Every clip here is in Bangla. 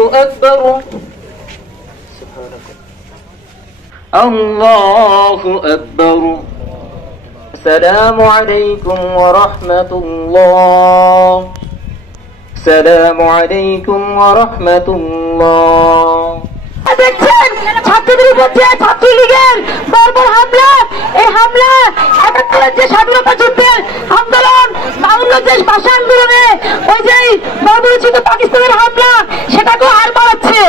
أكبر الله أكبر السلام عليكم ورحمة الله السلام عليكم ورحمة الله দেখছেন ছাত্রদের মধ্যে ছাত্রলীগের বর্বর হামলা এই হামলা ৭১ যে স্বাধীনতা যুদ্ধের আন্দোলন ৫২ যে ভাষা আন্দোলনে ওই যে বর্বরচিত পাকিস্তানের হামলা সেটাকেও হার বাড়াচ্ছে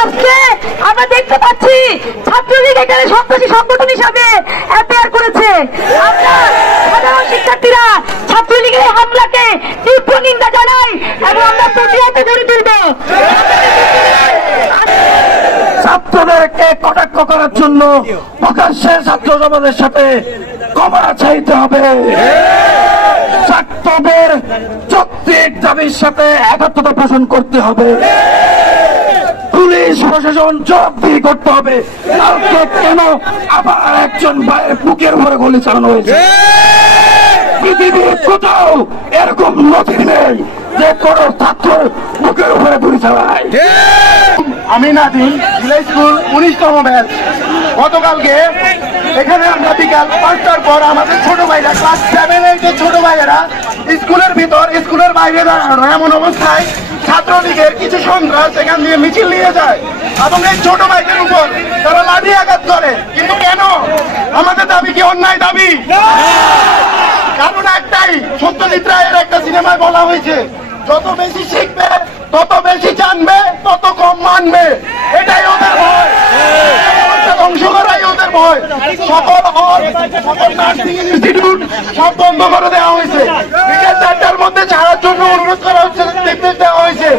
আজকে আমরা দেখতে পাচ্ছি ছাত্রলীগ এখানে সন্ত্রাসী সংগঠন হিসাবে এফআইআর করেছে আমরা সাধারণ শিক্ষার্থীরা ছাত্রলীগের এই হামলাকে তীব্র নিন্দা জানাই এবং আমরা প্রতিহত করে তুলব ছাত্রদেরকে কটাক্ষ করার জন্য প্রকাশ্যে ছাত্র সমাজের সাথে ক্ষমা চাইতে হবে ছাত্রদের যৌক্তিক দাবির সাথে একাত্মতা পোষণ করতে হবে পুলিশ প্রশাসন জবাবদিহি করতে হবে কালকে কেন আবার একজন ভাইয়ের বুকের উপরে গুলি চালানো হয়েছে পৃথিবীর কোথাও এরকম নথি নেই যে কোনো ছাত্র বুকের উপরে গুলি চালায় আমি নাদিম জিলা স্কুল ১৯তম ব্যাচ গতকালকে এখানে আমরা বিকাল ৫টার পর আমাদের ছোট ভাইরা ক্লাস 7-8 ছোট ভাইয়েরা স্কুলের ভিতর স্কুলের বাইরে দাঁড়ানো এমন অবস্থায় ছাত্রলীগের কিছু সন্ত্রাস এখান দিয়ে মিছিল নিয়ে যায় এবং এই ছোট ভাইদের উপর তারা লাঠি আঘাত করে কিন্তু কেন আমাদের দাবি কি অন্যায় দাবি কারণ একটাই সত্যজিৎ রায়ের একটা সিনেমায় বলা হয়েছে যত বেশি শিখবে তত বেশি জানবে তত কম মানবে এটাই ওদের ভয় ধ্বংস করাই ওদের ভয় সকল হল সকল নার্সিং ইনস্টিটিউট সব বন্ধ করে দেওয়া হয়েছে বিকেল ৪টার মধ্যে ছাড়ার জন্য অনুরোধ করা হচ্ছে নির্দেশ দেওয়া হয়েছে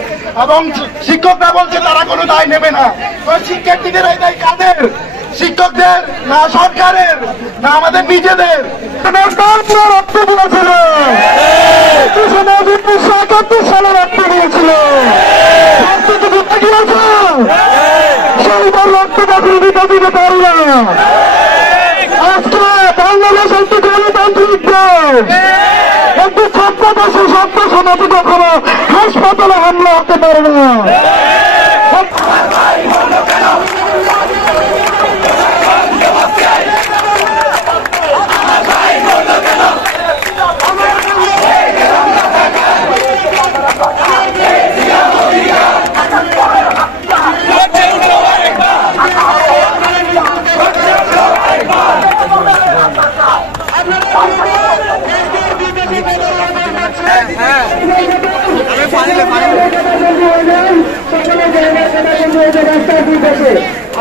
এবং শিক্ষকরা বলছে তারা কোনো দায় নেবে না তো শিক্ষার্থীদের এই দায় কাদের শিক্ষকদের না সরকারের না আমাদের নিজেদের রক্ত দিয়েছিল ১৯৭১ সালে রক্ত দিয়েছিল সেইবার রক্ত দিতে দিতে পারি না আজকে বাংলাদেশ একটি গণতান্ত্রিক দেশ একটি ছাত্র দেশে ছাত্র সমাজে কখনো হাসপাতালে হামলা হতে পারে না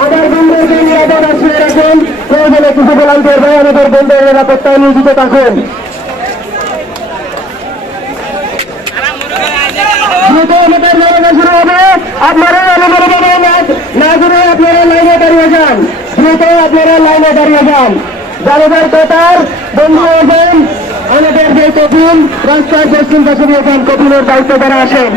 আমার বন্ধুদের নিরাপদ আসলে রাখুন প্রয়োজনে কিছু বলান করবে আমাদের বন্ধুদের নিরাপত্তায় নিয়োজিত থাকুন দ্রুত আমাদের লড়াই শুরু হবে আপনারা আমাদের না জুড়ে আপনারা লাইনে দাঁড়িয়ে যান দ্রুত আপনারা লাইনে দাঁড়িয়ে যান জানাজার কথার বন্ধু হয়েছেন আমাদের যে কপিল রাস্তার পশ্চিম পাশে নিয়েছেন কপিলের দায়িত্ব যারা আসেন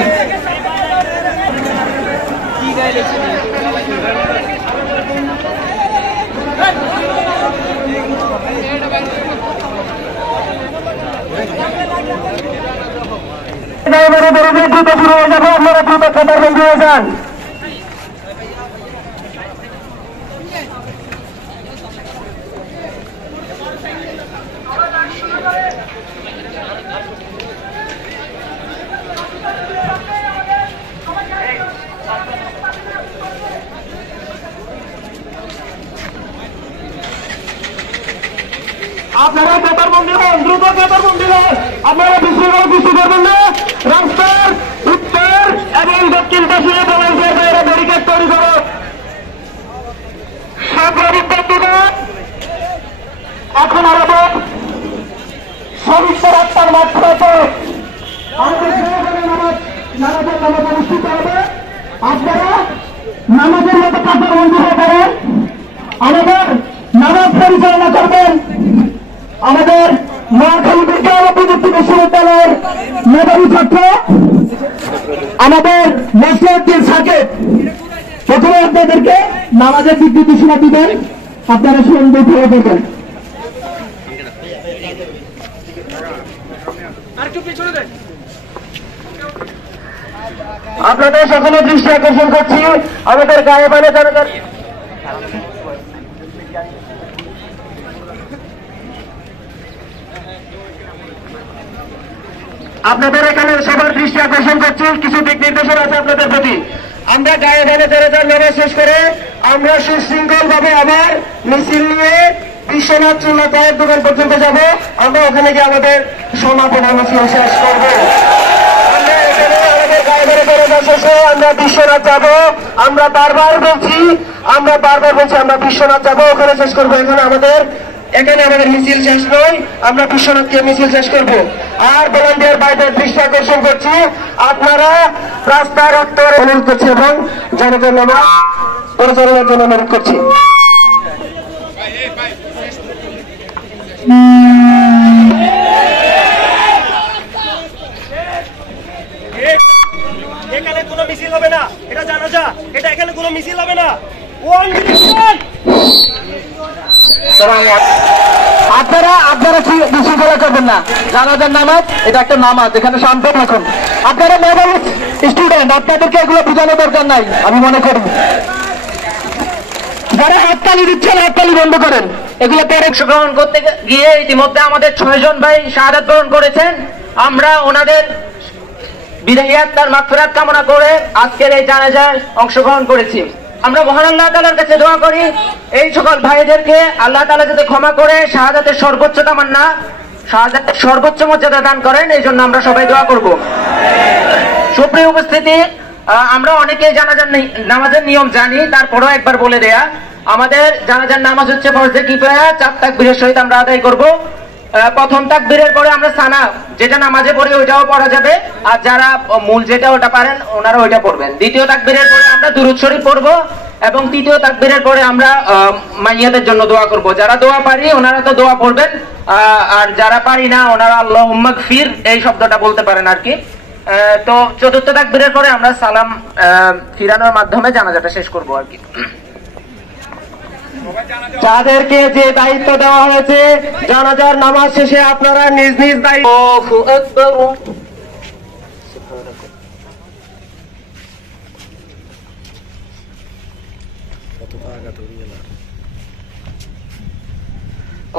দ্রুত শুরু হয়ে যাবে আপনারা দ্রুত খাবার বন্ধু হয়ে যান আপনারা পেপারবন্দি হন দ্রুত পেপারবন্দি হন আপনারা বিশৃঙ্খলা সৃষ্টি করবেন না রাস্তার উত্তর এবং দক্ষিণ পাশে ব্যারিকেড তৈরি করো সব বিদ্যার্থীরা এখন আরো সবিস্তার আত্মার মাত্রাতে আমাদের নামাজ অনুষ্ঠিত হবে আপনারা নামাজের মতো পেপারবন্দি হয়ে পারেন আমাদের নামাজ পরিচালনা করবেন আমাদের নোয়াখালী বিজ্ঞান ও প্রযুক্তি বিশ্ববিদ্যালয়ের মেধাবী ছাত্র আমাদের মসজিদের সাকেত প্রথমে আপনাদেরকে নামাজের দিক নির্দেশনা দিবেন আপনারা সুন্দর হয়ে দেবেন আরেকটু পিছনে দেন আপনাদের সকলে দৃষ্টি আকর্ষণ করছি আমাদের গায়ে বানে জনগণ আপনাদের এখানে সবার দৃষ্টি আকর্ষণ করছি কিছু দিক নির্দেশনা আছে আপনাদের প্রতি। আমরা গায়ে বানে জনগণ লড়াই শেষ করে আমরা সুশৃঙ্খল ভাবে আবার মিছিল নিয়ে বিশ্বনাথ চুল্লা চায়ের দোকান পর্যন্ত যাব। আমরা ওখানে গিয়ে আমাদের সমাপন মিছিল শেষ করবো। আমরা বিশ্বনাথ যাব, আমরা বারবার বলছি আমরা বিশ্বনাথ যাব, ওখানে শেষ করবো। এখানে আমাদের মিছিল শেষ নয়, আমরা বিশ্বনাথকে মিছিল শেষ করবো। আর ভলান্টিয়ার বাইরের দৃষ্টি আকর্ষণ করছি আপনারা রাস্তার উত্তর অনুরোধ করছি এবং জনগণ নামাজ পরিচালনার জন্য অনুরোধ করছি। এখানে কোনো মিছিল হবে না, এটা জানাজা, এটা এখানে কোনো মিছিল হবে না। আপনারা বিশৃঙ্খলা করবেন না, জানাজার নামাজ এটা একটা নামাজ, এখানে শান্ত থাকুন। আপনারা মেধাবী স্টুডেন্ট, আপনাদেরকে এগুলো বোঝানো দরকার নাই আমি মনে করি। যারা হাততালি দিচ্ছেন হাততালি বন্ধ করেন, এগুলো পরে অংশগ্রহণ করতে গিয়ে ইতিমধ্যে আমাদের 6 জন ভাই শাহাদাত বরণ করেছেন। আমরা ওনাদের বিদায়ী আত্মার মাগফিরাত কামনা করে আজকের এই জানাজায় অংশগ্রহণ করেছি। আমরা মহান আল্লাহ তাআলার কাছে দোয়া করি এই সকল ভাইদেরকে আল্লাহ তাআলা যাতে ক্ষমা করে শাহাদাতের সর্বোচ্চ তামান্না, শাহাদাতের সর্বোচ্চ মর্যাদা দান করেন, এই জন্য আমরা সবাই দোয়া করব। সুপ্রিয় উপস্থিতি, আমরা অনেকে জানাজার নামাজের নিয়ম জানি, তারপরেও একবার বলে দেয়া, আমাদের জানাজার নামাজ হচ্ছে ফরজে কিফায়া, 4 তাকবীরের সহিত আমরা আদায় করব। প্রথম তাকবীরের পরে আমরা সানা যেটা নামাজে পড়ি ওইটাও পড়া যাবে, আর যারা মূল যেটা ওটা পারেন ওনারা ওইটা পড়বেন। দ্বিতীয় তাকবীরের পরে আমরা দুরূদ শরীফ পড়ব এবং তৃতীয় তাকবীরের পরে আমরা মাইয়াদের জন্য দোয়া করব। যারা দোয়া পারি ওনারা তো দোয়া পড়বেন, আর যারা পারি না ওনারা আল্লাহুম্মা গফির এই শব্দটা বলতে পারেন আর কি। তো চতুর্থ তাকবীরের পরে আমরা সালাম ফিরানোর মাধ্যমে জানাজাটা শেষ করব আর কি। যাদেরকে যে দায়িত্ব দেওয়া হয়েছে জানাজার নামাজ শেষে আপনারা নিজ নিজ দায়িত্ব আল্লাহু আকবার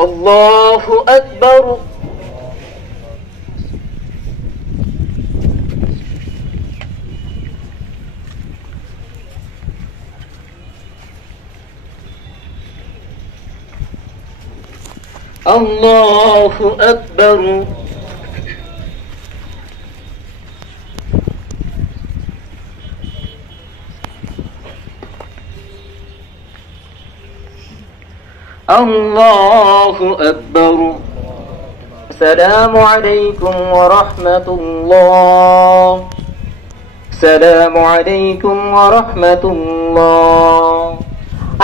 আল্লাহু আকবার Allahu Akbar Allahu Akbar Assalamu alaikum wa rahmatullah Assalamu alaikum wa rahmatullah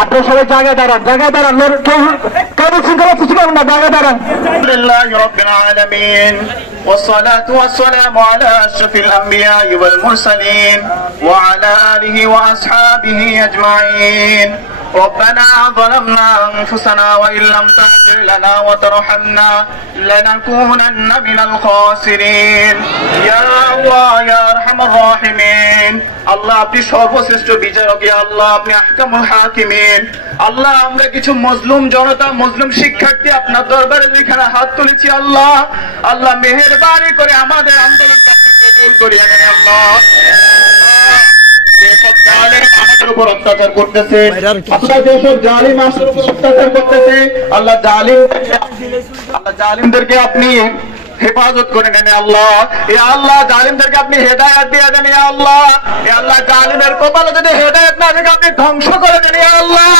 আপনার সবাই জায়গায় দাঁড়ান কেউ শৃঙ্খলা সৃষ্টি করবেন না, জায়গায় দাঁড়ান। আলহামদুলিল্লাহি রাব্বিল আলামিন والصلاة والسلام على أشرف الأنبياء والمرسلين وعلى آله وأصحابه أجمعين ربنا ظلمنا أنفسنا وإن لم تغفر لنا وترحمنا لنكونن من الخاسرين يا الله يا أرحم الراحمين আল্লাহ আপনি সর্বশ্রেষ্ঠ বিচারক, ইয়া আল্লাহ আপনি আহকামুল হাকিমিন। আল্লাহ আমরা কিছু মজলুম জনতা, মজলুম শিক্ষার্থী আপনার দরবারে যেখানে হাত তুলেছি আল্লাহ, আল্লাহ মেহেরবানি করে আমাদের আন্দোলনকে আপনি কবুল করিয়ে নেন আল্লাহ। যেসব জালেম আমাদের উপর অত্যাচার করতেছে, আপনার যেসব জালিম আমাদের উপর অত্যাচার করতেছে, আল্লাহ জালিমদেরকে আপনি হেফাজত করে নেন আল্লাহ। ইয়া আল্লাহ জালিমদেরকে আপনি হেদায়েত দিয়ে দেন ইয়া আল্লাহ। ইয়া আল্লাহ জালিমের কপালে যদি হেদায়েত না থাকে আপনি ধ্বংস করে দেন ইয়া আল্লাহ।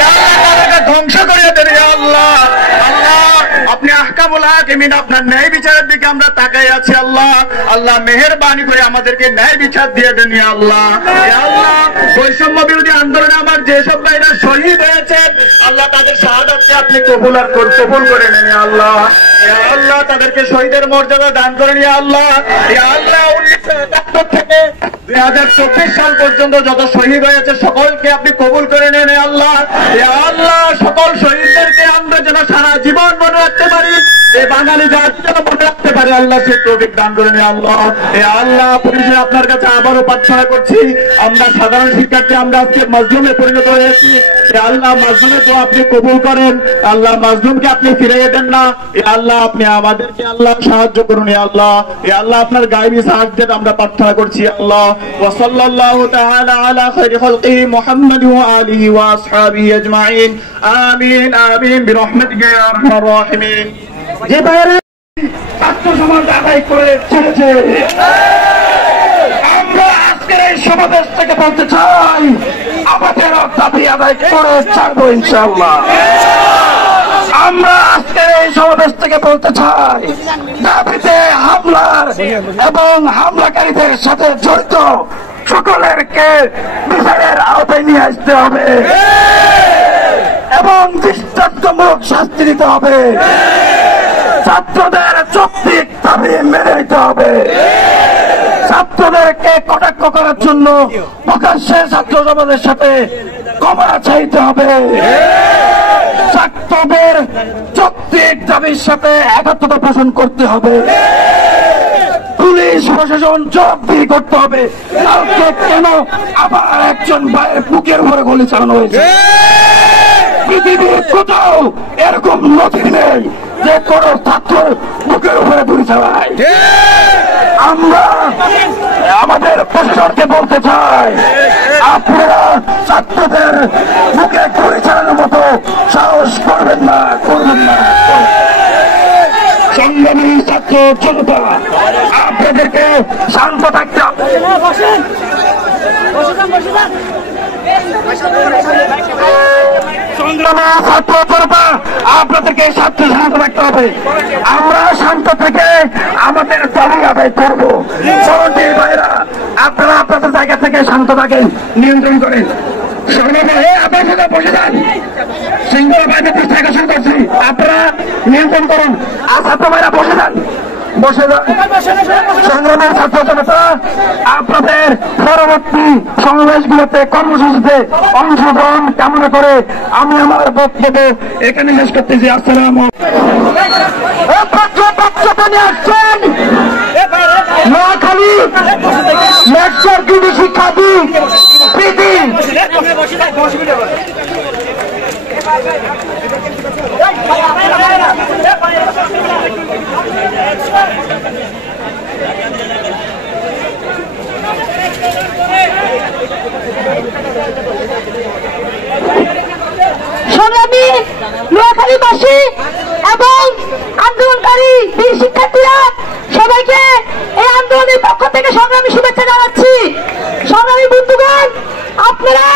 ইয়া আল্লাহ তাদেরকে ধ্বংস করে দেন ইয়া আল্লাহ। আল্লাহ আপনি আহকামুল হাকিমিন, আপনার ন্যায় বিচারের দিকে আমরা তাকাই আছি আল্লাহ। আল্লাহ মেহেরবানি করে আমাদেরকে ন্যায় বিচার দিয়ে দেন ইয়া আল্লাহ। ইয়া আল্লাহ বৈষম্য বিরোধী আন্দোলনে আমার যেসব ভাইরা শহীদ হয়েছেন আল্লাহ তাদের শাহাদাতকে আপনি কবুল করে নেন ইয়া আল্লাহ। ইয়া আল্লাহ তাদেরকে শহীদের মর্যাদা দান করেন ইয়া আল্লাহ। ইয়া আল্লাহ 1971 থেকে 2024 সাল পর্যন্ত যত শহীদ হয়েছে সকলকে আপনি কবুল করে নেন ইয়া আল্লাহ। ইয়া আল্লাহ সকল শহীদদেরকে আমরা যেন সারা জীবন মনে রাখতে পারি। এই বাঙালি জাতিটা মনে রাখতে পারে আল্লাহ সে তৌফিক দান করেন আল্লাহ। এ আল্লাহ পুলিশে আপনার কাছে আবারও প্রার্থনা করছি, আমরা সাধারণ শিক্ষার্থী আমরা আজকে মাজলুমে পরিণত হয়েছি। এ আল্লাহ মাজলুমের দোয়া আপনি কবুল করেন আল্লাহ, মাজলুমকে আপনি ফিরিয়ে দেন না। এ আল্লাহ আপনি আমাদেরকে আল্লাহ সাহায্য করুন এ আল্লাহ। এ আল্লাহ আপনার গায়েবী সাহায্যের আমরা প্রার্থনা করছি আল্লাহ। ওয়া সাল্লাল্লাহু তাআলা আলা খায়রি খালকিহি মুহাম্মাদ ওয়া আলিহি ওয়া আসহাবিহি আজমাইন। আমিন আমিন বিরহমাতিকা ইয়া আরহামার রাহিমিন। যে ভাইয়েরা ছাত্র সমাজ আদায় করে চলেছে, আমরা আজকের এই সমাবেশ থেকে বলতে চাই আমাদের দাবি আদায় করে ছাড়বো ইনশাআল্লাহ। আমরা আজকের এই সমাবেশ থেকে বলতে চাই দাবিতে হামলার এবং হামলাকারীদের সাথে জড়িত সকলেরকে বিচারের আওতায় নিয়ে আসতে হবে এবং দৃষ্টান্তমূলক শাস্তি দিতে হবে। ছাত্রদের যৌক্তিক দাবি মেনে নিতে হবে। ছাত্রদেরকে কটাক্ষ করার জন্য প্রকাশ্যে ছাত্র সমাজের সাথে ক্ষমা চাইতে হবে। ছাত্রদের যৌক্তিক দাবির সাথে একাত্মতা পোষণ করতে হবে। পুলিশ প্রশাসন জবাবদিহি করতে হবে। কালকে কেন আবার একজন ভাইয়ের বুকের উপরে গুলি চালানো হয়েছে? পৃথিবীর কোথাও এরকম নথি নেই যে কোন ছাত্র বুকের উপরে গুলি চালায়। আমরা আমাদের প্রশাসনকে বলতে চাই আপনারা ছাত্রদের বুকে গুলি চালানোর মতো সাহস করবেন না, করবেন না। সংগ্রামী ছাত্র জনতা আপনাদেরকে শান্ত থাকতে হবে। সংগ্রামী ছাত্র জনতা আপনাদেরকে শান্ত থাকতে হবে। আমরা শান্ত থেকে আমাদের দাবি আদায় করবো। ভাইরা আপনারা আপনাদের জায়গা থেকে শান্ত থাকেন, নিয়ন্ত্রণ করেন। আপনার সাথে বসে যান, সিঙ্গল বাইরে আকর্ষণ করছি, আপনারা নিয়ন্ত্রণ করুন। আর ছাত্র ভাইরা বসে যান, বসে যান। সংগ্রামের ছাত্র জনতা আপনাদের পরবর্তী সমাবেশগুলোতে কর্মসূচিতে অংশগ্রহণ কামনা করে আমি আমার বক্তব্য এখানে শেষ করতেছি। আসসালামু আসছেন নোয়াখালী লেকচার কৃষি শিক্ষার্থী প্রীতি সংগ্রামী নোয়াখালীবাসী এবং আন্দোলনকারী বীর শিক্ষার্থীরা সবাইকে এই আন্দোলনের পক্ষ থেকে সংগ্রামী শুভেচ্ছা জানাচ্ছি। সংগ্রামী বন্ধুগণ, আপনারা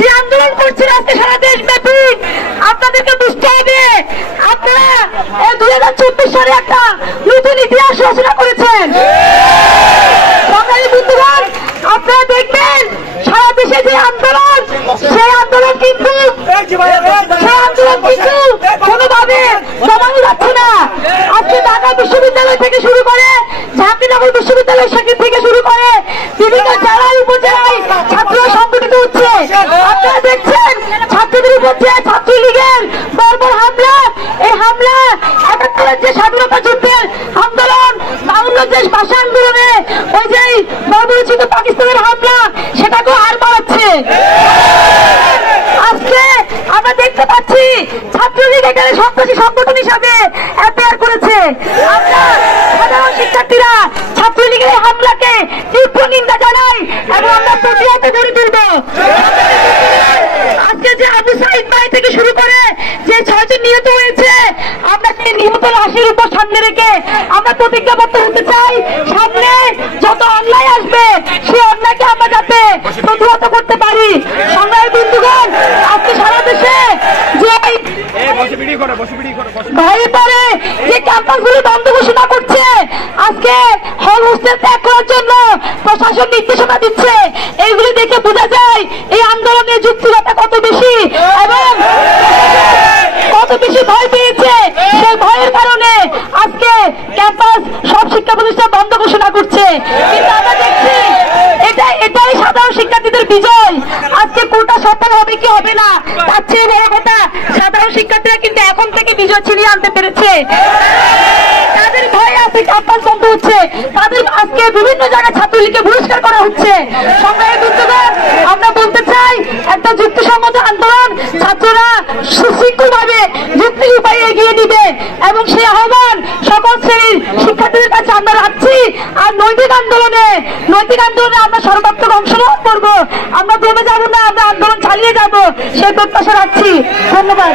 যে আন্দোলন করছেন আজকে সারা দেশ ব্যাপী, আপনাদেরকে বুঝতে হবে আপনারা 2024 সালে একটা নতুন ইতিহাস রচনা করেছেন। সংগ্রামী বন্ধুগণ, আপনারা দেখবেন সারা দেশে যে আন্দোলন, সেই আন্দোলন কিন্তু কোনোভাবে দমানো যাচ্ছে না। আজকে ঢাকা বিশ্ববিদ্যালয় থেকে শুরু করে জাহাঙ্গীরনগর বিশ্ববিদ্যালয় থেকে শুরু করে বিভিন্ন জেলায় উপজেলায় ছাত্ররা সংগঠিত হচ্ছে। আপনারা দেখছেন ছাত্রদের উপরে ছাত্রলীগের বর্বর হামলা। এই হামলা ৭১ যে স্বাধীনতা যুদ্ধের আন্দোলন, ৫২ দেশ ভাষা আন্দোলনে ওই যে বর্বরচিত পাকিস্তানের হামলা, সেটাকেও আর বাড়াচ্ছে। আজকে আমরা দেখতে পাচ্ছি ছাত্রলীগ এখানে সন্ত্রাসী সংগঠন হিসাবে এফআইআর করেছে। আমরা সাধারণ শিক্ষার্থীরা ছাত্রলীগের হামলাকে তীব্র নিন্দা জানাই এবং আমরা প্রতিহত করে তুলব। আজকে যে আবু সাইদ ভাই থেকে শুরু করে যে ৬ জন নিহত হয়েছে, আমরা সেই নিহত লাশের উপর সামনে রেখে আমরা প্রতিজ্ঞাবদ্ধ হতে চাই সামনে যত অন্যায় আসবে সেই অন্যায়কে আমরা যাতে প্রতিহত করতে পারি। সংগ্রামী বন্ধুগণ, আজকে সারা দেশে যে ভাই পরে যে ক্যাম্পাসগুলো বন্ধ ঘোষণা করছে, আজকে হল হোস্টেল ত্যাগ করার জন্য প্রশাসন নির্দেশনা দিচ্ছে, এইগুলি দেখে বোঝা যায় এই আন্দোলনের যুক্তিকতা কত বেশি এবং কত বেশি ভয় পেয়েছে। সেই ভয়ের কারণে আজকে ক্যাম্পাস সব শিক্ষা প্রতিষ্ঠান বন্ধ ঘোষণা করছে। কিন্তু আমরা দেখছি এটাই সাধারণ শিক্ষার্থীদের বিজয়। আজকে কোটা সরকার হবে কি হবে না, তার চেয়ে বড় কথা সাধারণ শিক্ষার্থীরা কিন্তু এখন থেকে বিজয় ছিনিয়ে আনতে পেরেছে। তাদের ভয় আছে, ক্যাম্পাস বন্ধ হচ্ছে, তাদের আজকে বিভিন্ন জায়গায় ছাত্রলীগকে বহিষ্কার করা হচ্ছে। সংগ্রামী বন্ধুগণ, আমরা বলতে চাই একটা যুক্তিসঙ্গত আন্দোলন ছাত্ররা সুশৃঙ্খলভাবে যুক্তির উপায়ে এগিয়ে নিবে এবং সেই আহ্বান সকল শ্রেণীর শিক্ষার্থীদের কাছে আমরা রাখছি। আর নৈতিক আন্দোলনে আমরা সর্বাত্মক অংশগ্রহণ করবো, আমরা থেমে যাব না, আমরা আন্দোলন চালিয়ে যাব, সেই প্রত্যাশা রাখছি। ধন্যবাদ।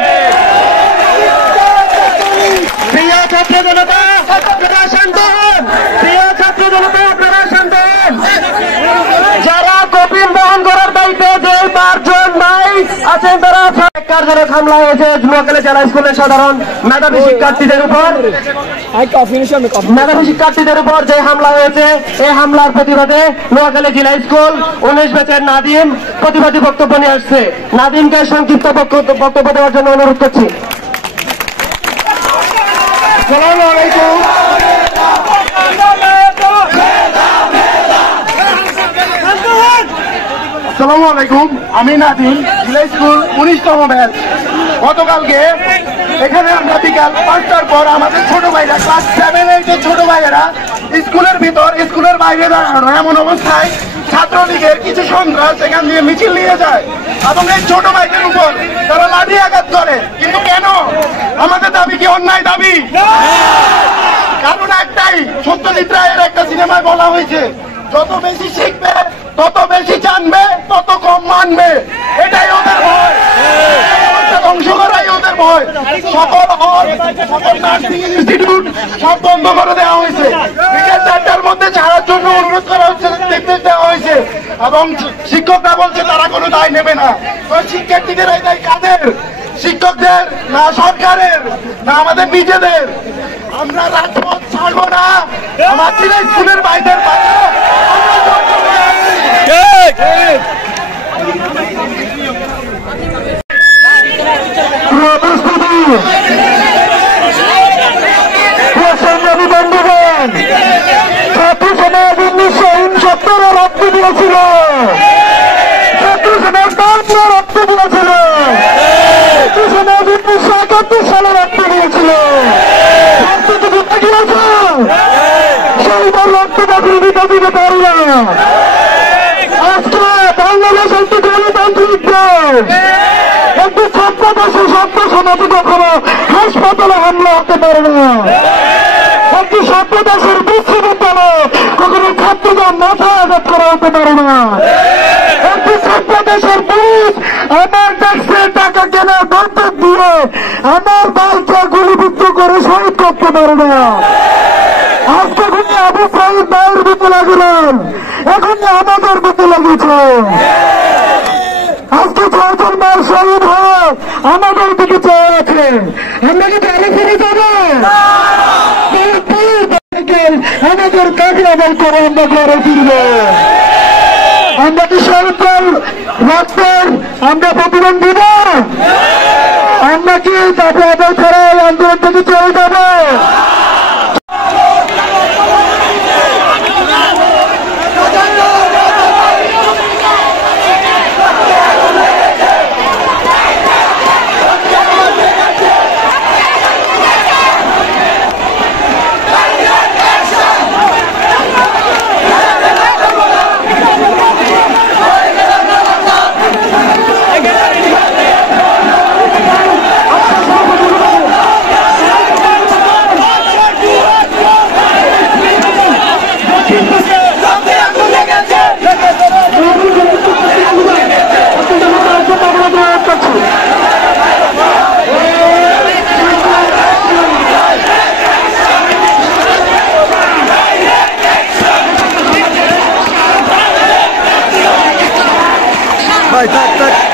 প্রিয় ছাত্র জনতা, আপনারা শান্ত হন। প্রিয় ছাত্র জনতা, আপনারা শান্ত হন। যারা কপিল বহন করার দায়িত্বে যে 5 জন ভাই আছেন তারা কার্যকর হামলা হয়েছে নোয়াখালী জেলা স্কুলের সাধারণ মেধাবী শিক্ষার্থীদের উপর যে হামলা হয়েছে, এই হামলার প্রতিবাদে নোয়াখালী জেলা স্কুল 19 ব্যাচের নাদিম প্রতিবাদী বক্তব্য নিয়ে আসছে। নাদিমকে সংক্ষিপ্ত বক্তব্য দেওয়ার জন্য অনুরোধ করছি। আসসালামু আলাইকুম। আসসালামু আলাইকুম, আমি নাদিম, জেলা স্কুল 19তম ব্যাচ। গতকালকে এখানে আমরা বিকাল 5টার পর আমাদের ছোট ভাইরা ক্লাস 7 8 ছোট ভাইয়েরা স্কুলের ভিতর স্কুলের বাইরে দাঁড়ানো, এমন অবস্থায় ছাত্রলীগের কিছু সন্ত্রাস এখান দিয়ে মিছিল নিয়ে যায় এবং এই ছোট ভাইদের উপর তারা লাঠি আঘাত করে। কিন্তু কেন? আমাদের দাবি কি অন্যায় দাবি? কারণ একটাই, সত্যজিৎ রায়ের একটা সিনেমায় বলা হয়েছে, যত বেশি শিখবে তত বেশি জানবে, তত কম মানবে। এটাই ওদের ভয়, ধ্বংস করাই ওদের ভয়। সকল হল, সকল নার্সিং ইনস্টিটিউট সব বন্ধ করে দেওয়া হয়েছে। বিকেল 4টার মধ্যে ছাড়ার জন্য অনুরোধ করা হচ্ছে, নির্দেশ দেওয়া হয়েছে এবং শিক্ষকরা বলছে তারা কোনো দায় নেবে না। তো শিক্ষার্থীদের এই দায় কাদের? শিক্ষকদের না সরকারের না আমাদের নিজেদের? আমরা রাজপথ ছাড়বো না। আমার জেলা স্কুলের বাইরের বন্ধুগণ, ছাত্র সমাজ 1969 রক্ত দিয়েছিল, ছাত্র সমাজ রক্ত দিয়েছিল, ছাত্র সমাজ 1971 সালে রক্ত দিয়েছিল। সেইবার রক্ত দিতে দিতে পারি না। আজকে বাংলাদেশ একটি গণতান্ত্রিক দেশ, একটি ছাত্র দেশে ছাত্র সমাজে কখনো হাসপাতালে হামলা হতে পারে না। একটি ছাত্র দেশের বিশ্ববিদ্যালয়ে কখনো ছাত্রদের মাথা আঘাত করা হতে পারে না। একটি ছাত্র দেশের পুলিশ আমার ট্যাক্সে টাকা কেনার বন্ধক দিয়ে আমার ভাইকে গুলিবিদ্ধ করে শহীদ করতে পারে না। আজকে কিন্তু আবু সাইদ ভাইয়ের বুকে লাগলেন, এখন আমাদের বুকে লেগেছে। আজকে 6 জন মার শহীদ হয়ে আমাদের দিকে চেয়ে আছে। আমরা কি আরো ফিরে যাবো? আমাদের কাকে আবার করে আমরা ঘরে ফিরবো? আমরা কি সরকার রক্তের আমরা প্রতিবন্ধ দিব? আমরা কি তারপরে আবার ছাড়া আন্দোলন থেকে চলে যাবো? Vai, tak.